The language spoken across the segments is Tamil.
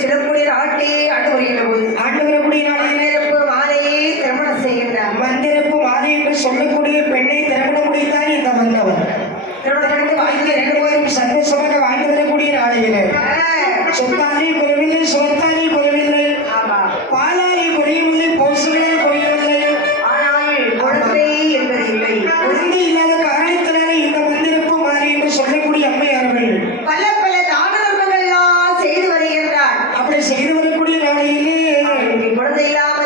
சிலக்கூடிய நாட்டே ஆண்டு வருகின்ற போது ஆண்டு வரக்கூடிய நாளிலே மாலையே திருமணம் செய்கின்றார். வந்திருப்பு மாலை என்று சொல்லக்கூடிய பெண்ணை திருமணம் முடித்தான் இந்த வந்தவர். திருமணம் வாங்கி 2 பேரும் சந்தோஷமாக வாழ்ந்து வரக்கூடிய நாளையிலே சொத்தானே குறைவில்லை, சுகத்தானே குறைவில்லை, பாலாலே குறையவில்லை, பௌசலே குறையவில்லை. ஆனால் குழந்தை என்பது இல்லை. குழந்தை இல்லாத காரணத்தினாலே இந்த வந்திருப்பு மாலை என்று சொல்லக்கூடிய அம்மையார்கள் பல பல தான தர்மங்கள்லாம் செய்து வருகின்றார். அப்படி செய்து வரக்கூடிய நாளையிலே குழந்தை இல்லாம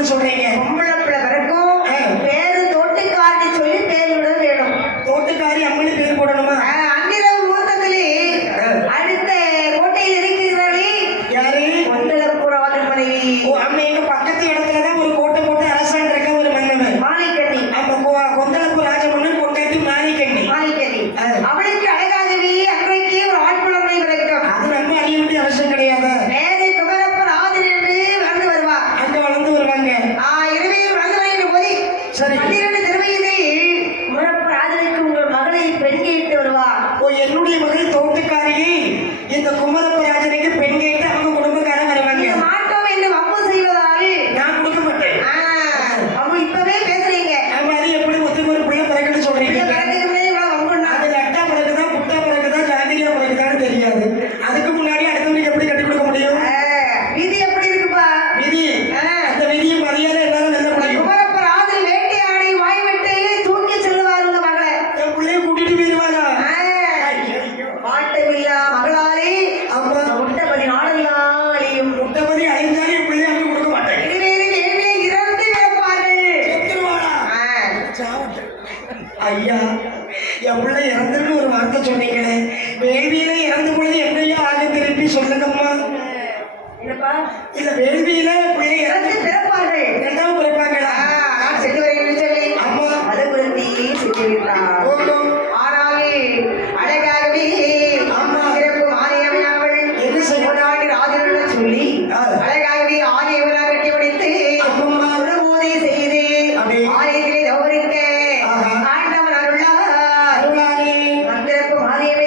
எப்படி சொல்றீங்க பொம்பளை பிள்ளை பிறக்கும் பேரு தோட்டுக்காரனை சொல்லி பேர் விட வேணும். தோட்டக்காரி அம்மனு பேர் போடணுமா அன்னிரவு முகூர்த்தத்திலே அடுத்த கோட்டையில் இருக்கிறாளே யாரு கொந்தளப்புறாவின் மனைவி ஓ அம்மா எங்க பக்கத்து இடத்துலதான் ஒரு கோட்டை போட்டு அரசாண்டு இருக்க ஒரு மன்னவன் மாணிக்கண்ணி. அப்ப கொந்தளப்பு ராஜமன்னன் கொண்டாட்டி மாணிக்கண்ணி மாணிக்கண்ணி அவளுக்கு அழகாகவே அன்றைக்கு ஒரு ஆண் குழந்தை பிறக்கும். அது நம்ம அறிய வேண்டிய அவசியம் கிடையாது மேலே குமரப்பர் ஆதர் என்று வளர்ந்து வருவா. அங்க வளர்ந்து வருவாங்க இருவையும் வளர்ந்து வருகின்ற போது சரி 12 திருவயதில் குமரப்பர் ஆதருக்கு உங்கள் மகளை பெண் கேட்டு வருவா. ஓ என்னுடைய மகள் தோட்டக்காரியை இந்த குமரப்பராஜனுக்கு பெண் கேட்டு அவங்க குடும்பக்காரன் வருவாங்க நீங்க மாட்டோம் என்று வம்பு செய்வதால் நான் கொடுக்க மாட்டேன் அவங்க இப்பவே பேசுறீங்க. ஆமா அது எப்படி ஒத்துக்கு ஒரு பிள்ளை பிறகுன்னு சொல்றீங்க நீங்க பிறந்ததுக்கு முன்னாடி இவ்வளவு வம்புன்னா அது லட்டா பிறகுதா புட்டா பிறகுதா ஜாதிரியா பிறகுதான்னு தெரியாது அதுக்கு முன்னாடி அடுத்தவனுக்கு எப்படி கட்டி கொடுக்க முடியும் விதி எப்படி இருக்குப்பா? விதி அந்த விதியை மரியாதை என்னால வெல்ல முடியும் குமரப்பர் ஆதர் வேட்டையாடி வாய் விட்டு தூக்கி செல்லுவார் உங்க மகளை. என் பிள்ளைய கூட்டிட்டு போயிருவாங்க பாட்டமில்லா மகளாலே ஆமா முட்டபடி நாடெல்லாம் அழியும். முட்டபதி அழிஞ்சாலும் என் பிள்ளைய அங்க கொடுக்க மாட்டேன் இருவேறு வேள்வியை இறந்து பிறப்பார்கள். செத்துருவாளா? ஐயா என் பிள்ளை இறந்துன்னு ஒரு வார்த்தை சொன்னீங்களே வேள்வியில இறந்த பொழுது என்னையா ஆக திருப்பி சொல்லுங்கம்மா என்னப்பா? இல்ல வேள்வியில பிள்ளை இறந்து இறந்து பிறப்பார்கள். ரெண்டாவது பிறப்பாங்களா நான் சென்று வருகிறேன் சொல்லி ஆமா மதகுருத்தி சென்று விட்டார். ஓடும் ஆனால் அழகாகவே ஆமா. பிறக்கும் ஆரியமையாவள் என்ன செய்ய முன்னாடி ராஜனிடம் சொல்லி அழகாகவே ஆரியவராக கட்டி முடித்து அம்மா. ஒரு பூஜை செய்து அப்படி. ஆரியத்திலே தவறுக்க ஆஹா. ஆண்டவன் அருளார். அருளாளே வந்திருக்கும் ஆரியமே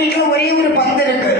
வீட்டுல ஒரே ஒரு பந்து இருக்கு